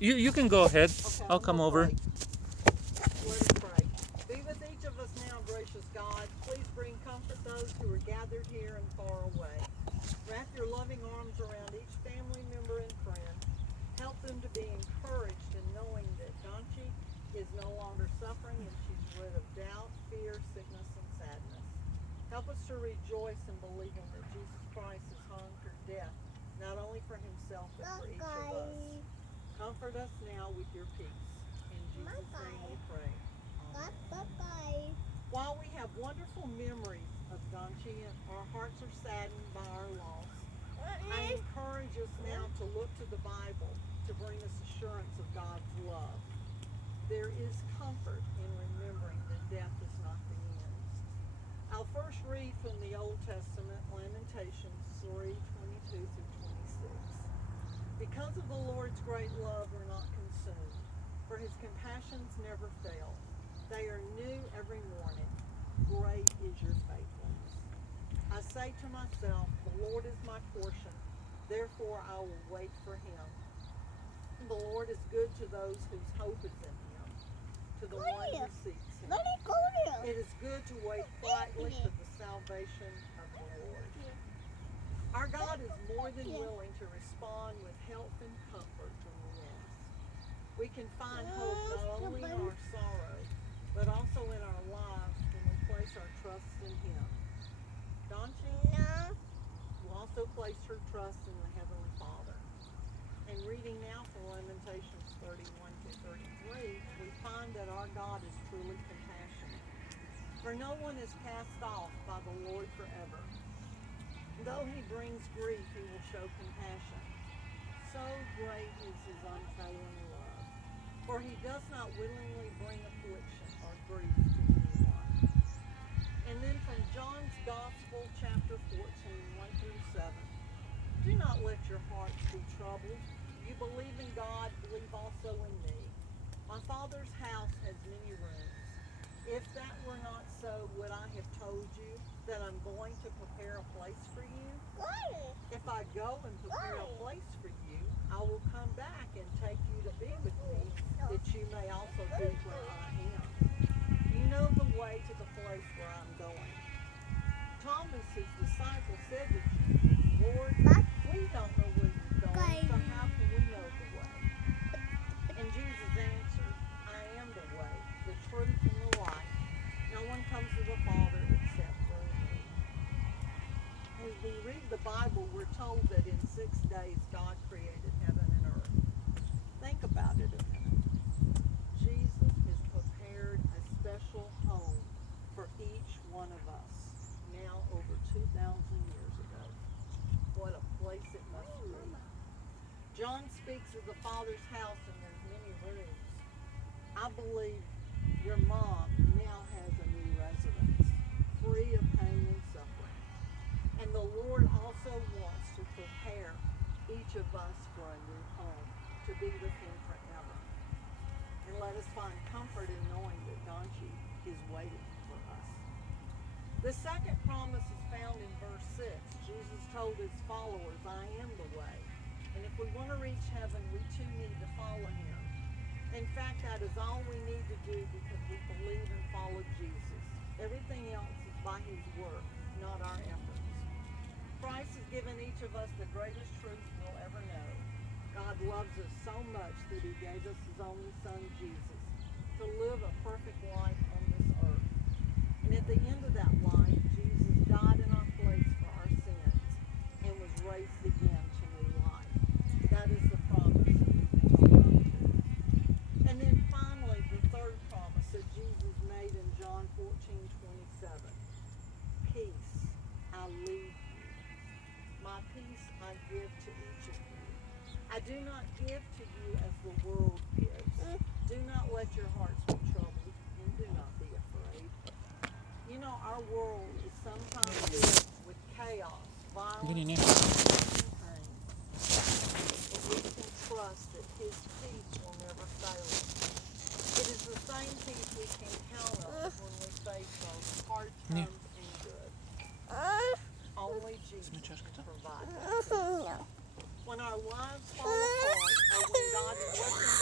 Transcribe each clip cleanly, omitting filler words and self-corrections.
You can go ahead. Okay, I'll come over. Let us pray. Be with each of us now, gracious God. Please bring comfort those who are gathered here and far away. Wrap your loving arms around each family member and friend. Help them to be encouraged in knowing that Donchi is no longer suffering and she's rid of doubt, fear, sickness, and sadness. Help us to rejoice in believing that Jesus Christ has hung for death, not only for himself, but for each of us. Comfort us now with your peace. In Jesus' name we pray. Amen. While we have wonderful memories of Donchi, our hearts are saddened by our loss. I encourage us now to look to the Bible to bring us assurance of God's love. There is comfort in remembering that death is not the end. I'll first read from the Old Testament, Lamentations 3:22 through 26. Because of the Lord's great love, we're not consumed, for his compassions never fail. They are new every morning. Great is your faithfulness. I say to myself, the Lord is my portion, therefore I will wait for him. The Lord is good to those whose hope is in him, to the one who seeks him. It is good to wait quietly for the salvation of the Lord. Our God is more than willing to respond with help and comfort when we ask. We can find hope not only in our sorrow, but also in our lives when we place our trust in him. Donchi will also place her trust in the Heavenly Father. And reading now from Lamentations 31-33, we find that our God is truly compassionate. For no one is cast off by the Lord forever. Though he brings grief, he will show compassion. So great is his unfailing love. For he does not willingly bring affliction or grief to anyone. And then from John's Gospel, chapter 14, 1-7. Do not let your hearts be troubled. You believe in God, believe also in me. My Father's house has many rooms. If that were not so, would I have told you that I'm going to prepare a place for you? If I go and prepare a place for you, I will come back and take you to be with me, that you may also be where I am. You know the way to the place where I'm going. Thomas, his disciple, said to Jesus, Lord, we don't know where you're going, so how can we know the way? And Jesus answered, I am the way, the truth, and the life. No one comes to the Father except through me. As we read the Bible, we're told that in 6 days God created heaven and earth. Think about it a minute. Jesus has prepared a special home for each one of us, now over 2,000 years ago. What a place it must be. John speaks of the Father's house and there's many rooms. I believe your mom now has a new residence, free of pain and suffering. And the Lord also wants to prepare each of us for a new home, to be with him forever. And let us find comfort in knowing that Donchi is waiting for us. The second promise is found in verse 6. Jesus told his followers, I am the way. And if we want to reach heaven, we too need to follow him. In fact, that is all we need to do because we believe and follow Jesus. Everything else is by his work, not our efforts. Christ has given each of us the greatest truth we'll ever know. God loves us so much that he gave us his only son, Jesus, to live a perfect life on this earth. And at the end of that life, Jesus died in our place for our sins and was raised again to new life. That is the promise that we can hold on to. And then finally, the third promise that Jesus made in John 14:27. Peace I leave you. My peace I give to each of you. I do not give to you as the world gives. Do not let your hearts be troubled, and do not be afraid. You know, our world is sometimes filled with chaos, violence, and pain. But we can trust that his peace will never fail us. It is the same peace we can count on when we face both hard times and good. Only Jesus can provide that peace. When our lives fall apart, or when God's blessings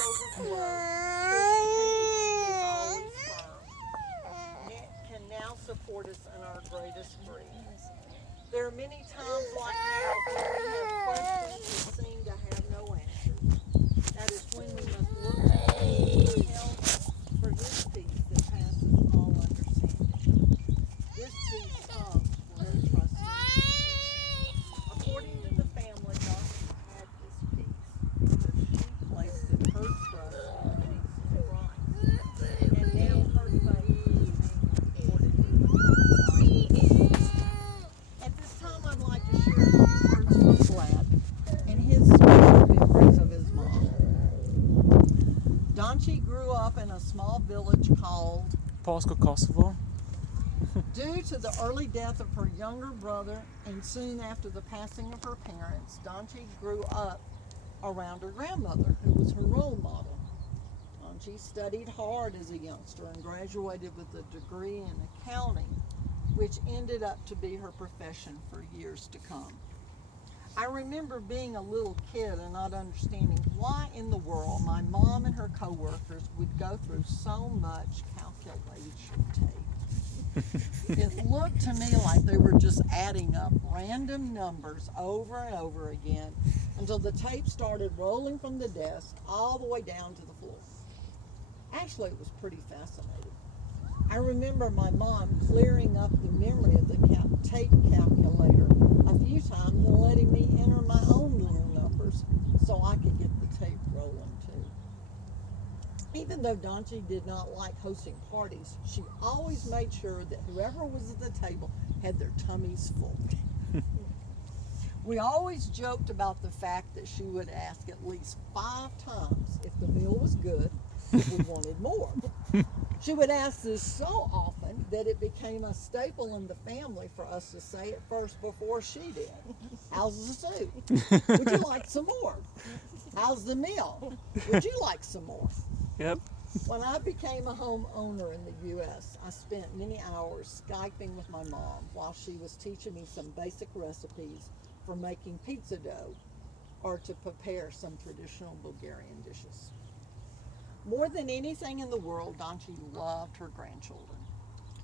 Donchi grew up in a small village called Polsko Kosovo. Due to the early death of her younger brother and soon after the passing of her parents, Donchi grew up around her grandmother, who was her role model. Donchi studied hard as a youngster and graduated with a degree in accounting, which ended up to be her profession for years to come. I remember being a little kid and not understanding why in the world my mom and her coworkers would go through so much calculation tape. It looked to me like they were just adding up random numbers over and over again until the tape started rolling from the desk all the way down to the floor. Actually, it was pretty fascinating. I remember my mom clearing up the memory of the tape calculator a few times and letting me enter my own little numbers so I could get the tape rolling too. Even though Donchi did not like hosting parties, she always made sure that whoever was at the table had their tummies full. We always joked about the fact that she would ask at least 5 times if the meal was good, if we wanted more. She would ask this so often that it became a staple in the family for us to say it first before she did. How's the soup? Would you like some more? How's the meal? Would you like some more? Yep. When I became a homeowner in the U.S., I spent many hours Skyping with my mom while she was teaching me some basic recipes for making pizza dough or to prepare some traditional Bulgarian dishes. More than anything in the world, Donchi loved her grandchildren.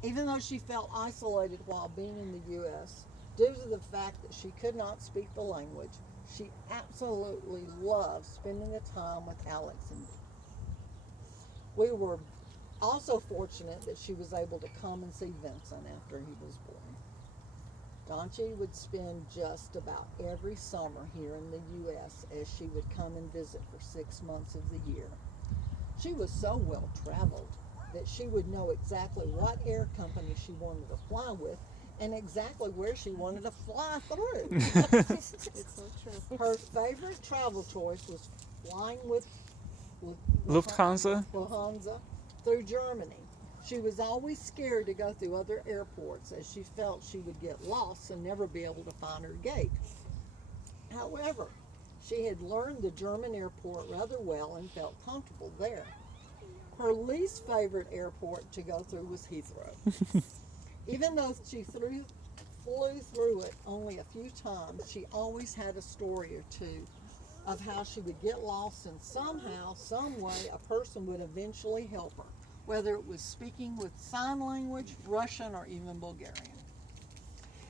Even though she felt isolated while being in the U.S., due to the fact that she could not speak the language, she absolutely loved spending the time with Alex and me. We were also fortunate that she was able to come and see Vincent after he was born. Donchi would spend just about every summer here in the U.S. as she would come and visit for 6 months of the year. She was so well traveled that she would know exactly what air company she wanted to fly with and exactly where she wanted to fly through. It's so true. Her favorite travel choice was flying with Lufthansa. through Germany. She was always scared to go through other airports as she felt she would get lost and never be able to find her gate. However, she had learned the German airport rather well and felt comfortable there. Her least favorite airport to go through was Heathrow. Even though she flew through it only a few times, she always had a story or two of how she would get lost and somehow, some way, a person would eventually help her, whether it was speaking with sign language, Russian, or even Bulgarian.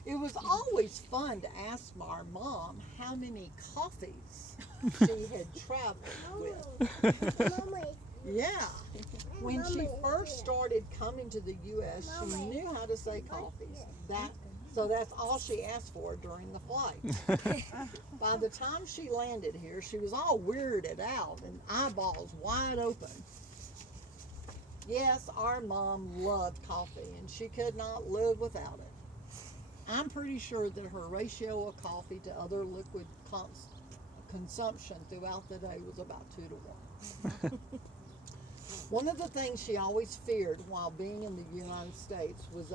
It was always fun to ask our mom how many coffees she had traveled with. Yeah. When she first started coming to the U.S., she knew how to say coffees. So that's all she asked for during the flight. By the time she landed here, she was all weirded out and eyeballs wide open. Yes, our mom loved coffee, and she could not live without it. I'm pretty sure that her ratio of coffee to other liquid consumption throughout the day was about 2 to 1. One of the things she always feared while being in the United States was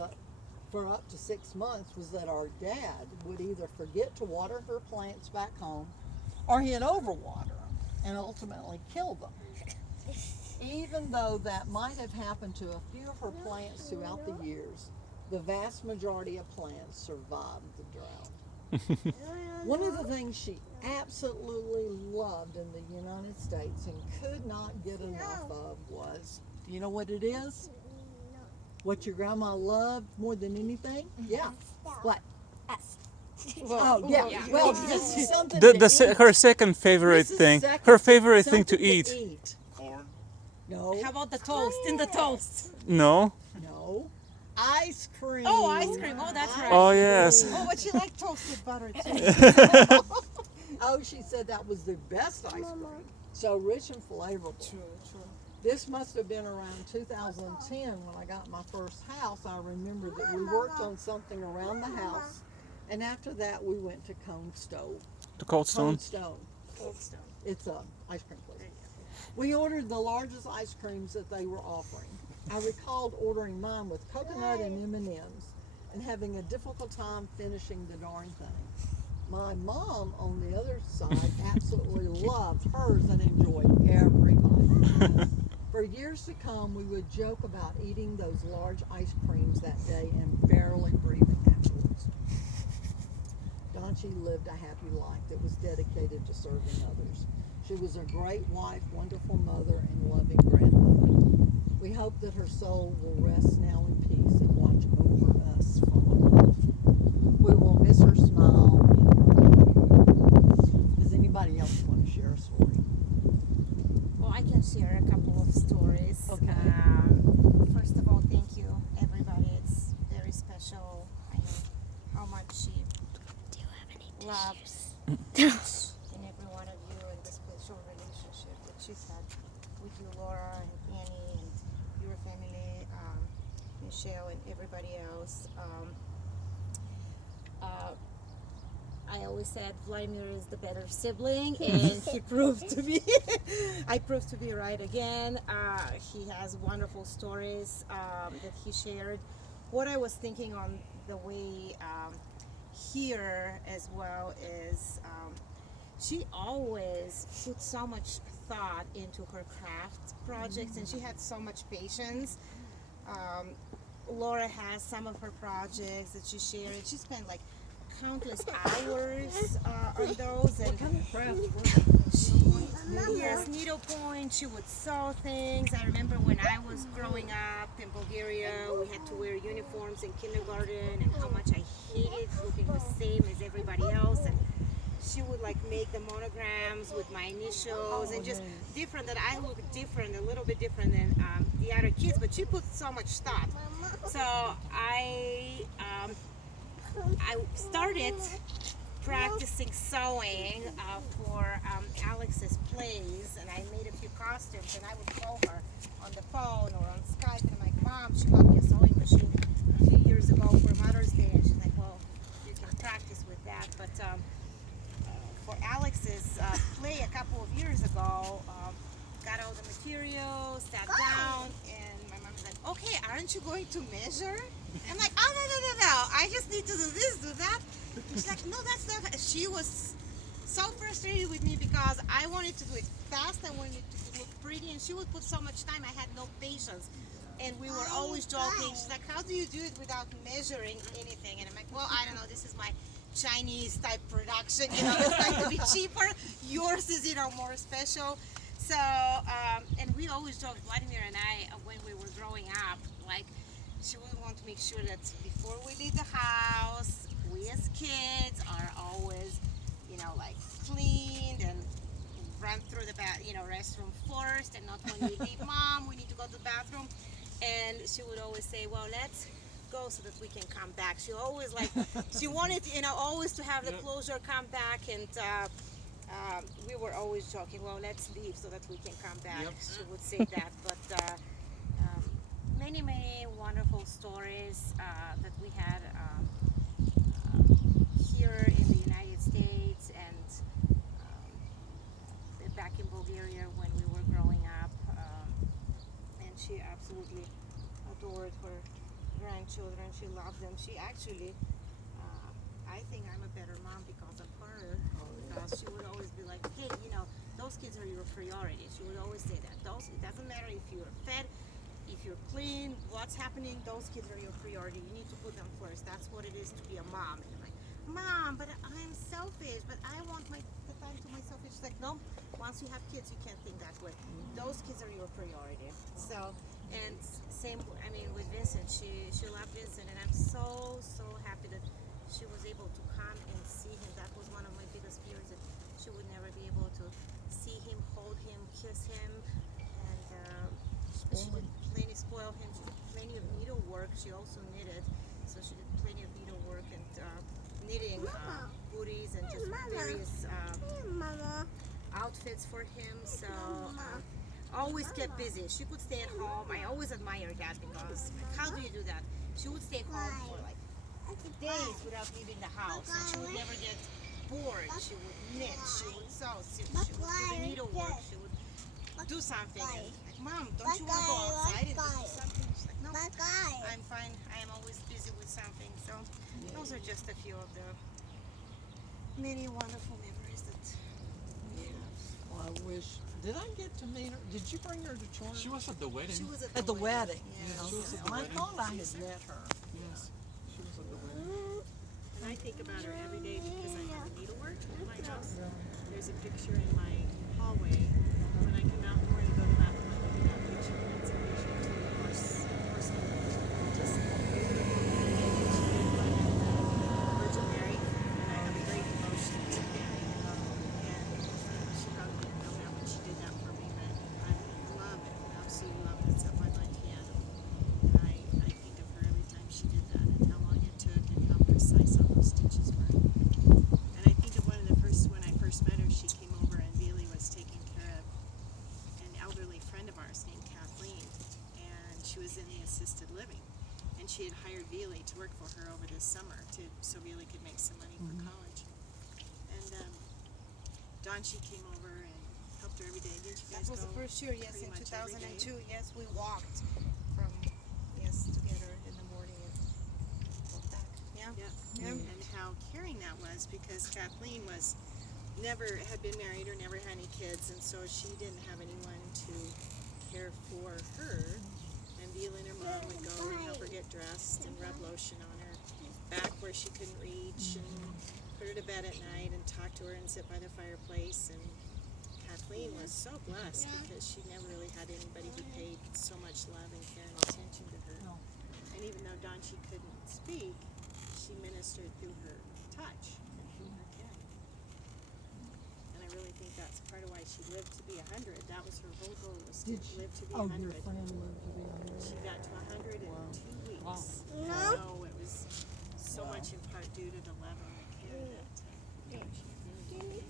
for up to 6 months was that our dad would either forget to water her plants back home or he'd overwater them and ultimately kill them. Even though that might have happened to a few of her plants throughout the years, the vast majority of plants survived the drought. One of the things she absolutely loved in the United States and could not get enough of was, do you know what it is? What your grandma loved more than anything? Yeah. What? S. Oh, yeah. Well, this is something Her second favorite thing. Her favorite thing to eat. Corn. No. How about the toast? In the toast. No. No. Ice cream. Oh, ice cream. Oh, that's right. Oh yes. Oh, but she liked toasted butter too. Oh, she said that was the best ice cream. So rich and flavorable. True. This must have been around 2010 when I got my first house. I remember that we worked on something around the house, and after that we went to Cone Stove. The Cold Stone. Cold Stone. It's a ice cream place. We ordered the largest ice creams that they were offering. I recalled ordering mine with coconut and M&Ms and having a difficult time finishing the darn thing. My mom, on the other side, absolutely loved hers and enjoyed every bite. For years to come, we would joke about eating those large ice creams that day and barely breathing afterwards. Donchi lived a happy life that was dedicated to serving others. She was a great wife, wonderful mother, and loving grandmother. We hope that her soul will rest now in peace and watch over us from above. We will miss her smile. Does anybody else want to share a story? Well, I can share a couple of stories. Okay. First of all, thank you, everybody. It's very special. I know how much she loves each and every one of you and the special relationship that she's had with you, Laura and Annie and your family, Michelle and everybody else. I always said Vladimir is the better sibling, and he proved to be. I proved to be right again. He has wonderful stories that he shared. What I was thinking on the way here as well is she always put so much thought into her craft projects, and she had so much patience. Laura has some of her projects that she shared. She spent like countless hours on those, and yes, needlepoint. She would sew things. I remember when I was growing up in Bulgaria, we had to wear uniforms in kindergarten, and how much I hated looking the same as everybody else. And she would like make the monograms with my initials, and just different, that I look different, a little bit different than the other kids, but she put so much thought. So I started practicing sewing for Alex's plays, and I made a few costumes, and I would call her on the phone or on Skype, and I'm like, Mom, she bought me a sewing machine a few years ago for Mother's Day, and she's like, well, you can practice with that. But for Alex's play a couple of years ago, got all the materials, sat down, and my mom was like, okay, aren't you going to measure? I'm like, oh, no, I just need to do this, do that. She's like, no, that's not. She was so frustrated with me because I wanted to do it fast, I wanted it to look pretty, and she would put so much time, I had no patience. And we were always joking. She's like, how do you do it without measuring anything? And I'm like, well, I don't know, this is my Chinese type production, it's going to be cheaper. Yours is, more special. So, and we always joked, Vladimir and I, when we were growing up, like, she would want to make sure that before we leave the house, we as kids are always, like cleaned and run through the restroom first, and not when we leave Mom, we need to go to the bathroom. And she would always say, well, let's go so that we can come back. She always she wanted, always to have the closure, come back, and we were always joking, well, let's leave so that we can come back. Yep. She would say that, but many wonderful stories that we had here in the United States and back in Bulgaria when we were growing up, and she absolutely adored her grandchildren. She loved them. She actually, I think I'm a better mom because of her, because she would always be like, hey, those kids are your priority. She would always say that. It doesn't matter if you're fed, if you're clean, what's happening, those kids are your priority. You need to put them first. That's what it is to be a mom. And I'm like, Mom, but I'm selfish, but I want the time to myself. She's like, no, once you have kids, you can't think that way. Those kids are your priority. So, and same, with Vincent, she loved Vincent, and I'm so happy that she was able to come and see him. That was one of my biggest fears, that she would never be able to see him, hold him, kiss him, and she did spoil him. She did plenty of needlework. She also knitted, so she did plenty of needlework and knitting booties and just various outfits for him. So always kept busy. She could stay at home. I always admired that, because how do you do that? She would stay home for like days without leaving the house, and she would never get bored. She would knit, she would sew, she would do the needlework, she would do something. And like, Mom, don't you want to go outside and do something? She's like, no, I'm fine. I am always busy with something. So those are just a few of the many wonderful memories that we have. Well, I wish. Did I get to meet her? Did you bring her to church? She was at the wedding. She was At the wedding. Yeah, she was at the I wedding. thought I had met her. Yes. She was at the wedding. And I think about her every day because I have a needlework in my house. There's a picture in my hallway. When I come out in the morning to go to the bathroom, I look at that picture and it's a picture of two horsemen. Just she did one of the Virgin Mary, and I have a great devotion to Mary. And she probably didn't know that when she did that for me, but I love it, absolutely love it. It's up by my piano. And I think of her every time she did that and how long it took and how precise all those stitches were. And I think of when I first met her, she came over and Bailey was taking care of an elderly friend of ours named Kathleen, and she was in the assisted living. And she had hired Bailey to work for her over this summer so Bailey could make some money for college. And Don, she came over and helped her every day. Didn't you That guys was go? the first year, yes, pretty in much every day? 2002. Yes, we walked from, together in the morning and walked back. Yeah. Yeah. And how caring that was, because Kathleen had been married or never had any kids, and so she didn't have anyone to care for her. And Beela and her mom would go and help her get dressed and rub lotion on her back where she couldn't reach, and put her to bed at night and talk to her and sit by the fireplace. And Kathleen was so blessed because she never really had anybody who paid so much love and care and attention to her. And even though Dawn, she couldn't speak, she ministered through her touch and through her care. And I really think that's part of why she lived to be 100. That was her whole goal, was to live to be 100. Your friend lived to be 100. She got to 100 in 2 weeks. Wow. No, it was so much in part due to the love and the care that she gave.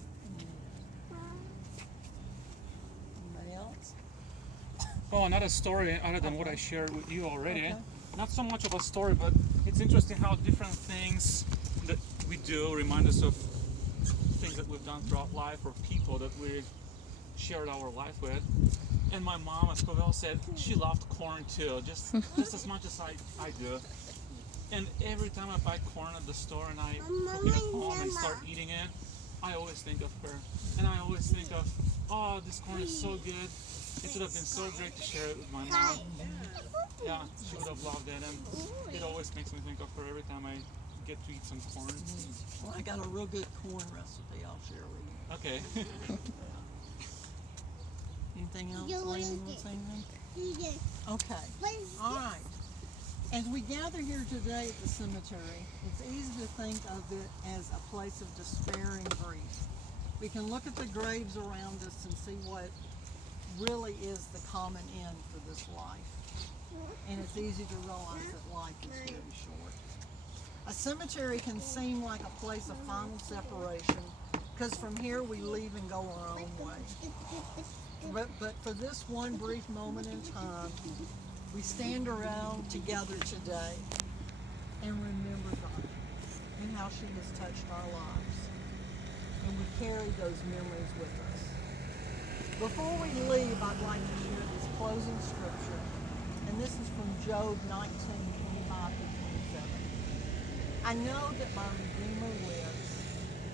Anybody else? Well, another story other than what I shared with you already. Okay. Not so much of a story, but it's interesting how different things that we do remind us of things that we've done throughout life or people that we shared our life with. And my mom, as Pavel said, she loved corn too, just as much as I do. And every time I buy corn at the store and I cook it at home and start eating it, I always think of her. And I always think of, oh, this corn is so good. It would have been so great to share it with my mom. Yeah, she would have loved it. And it always makes me think of her every time I get to eat some corn. Well, I got a real good corn recipe I'll share with you. Okay. Anything else, Lane, you want to say anything? Okay. All right. As we gather here today at the cemetery, it's easy to think of it as a place of despair and grief. We can look at the graves around us and see what really is the common end for this life. And it's easy to realize that life is very short. A cemetery can seem like a place of final separation, because from here we leave and go our own way. But for this one brief moment in time, we stand around together today and remember God and how she has touched our lives. And we carry those memories with us. Before we leave, I'd like to share this closing scripture. And this is from Job 19:25-27. I know that my Redeemer lives,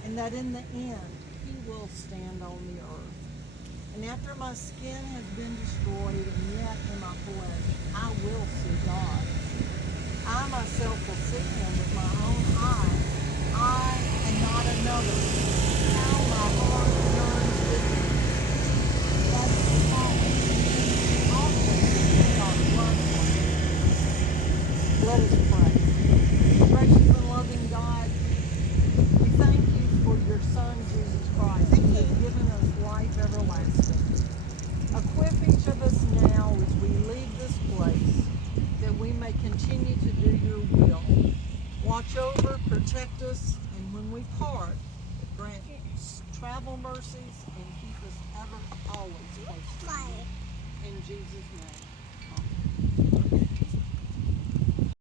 and that in the end he will stand on the earth. And after my skin has been destroyed, and yet in my flesh, I will see God. I myself will see him with my own eyes, I and not another. How my heart yearns with him. That is the promise. Always God loves one. Let us pray. Gracious and loving God, we thank you for your Son, Jesus Christ, who has given us life everlasting. Equip each of us now as we leave this place, that we may continue to do your will. Watch over, protect us, and when we part, grant travel mercies and keep us ever, always close to you. In Jesus' name.